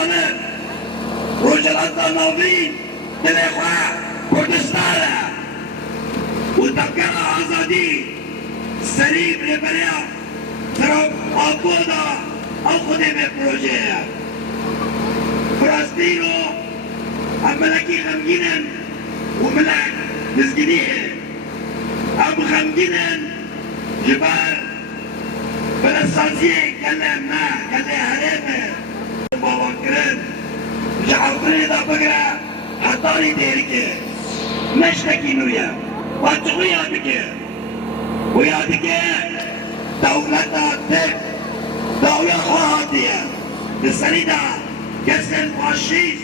زانن روجلات نوین دلخوا کردستانه و تفکر آزادی سریب لبریا طرف آبودا او خودی به پروژه فلسطینو هم ملکی غمگینن و ملک دزگینیه هم غمگینن جبال فلسطینیه کله ما کله حریمه بابا کرن جعفری دا بگره حتاری دیری که نشتکی نویا واتقو یادی که و یادی که دولت تک دولت خواهدیه بسری دا کسن فاشیست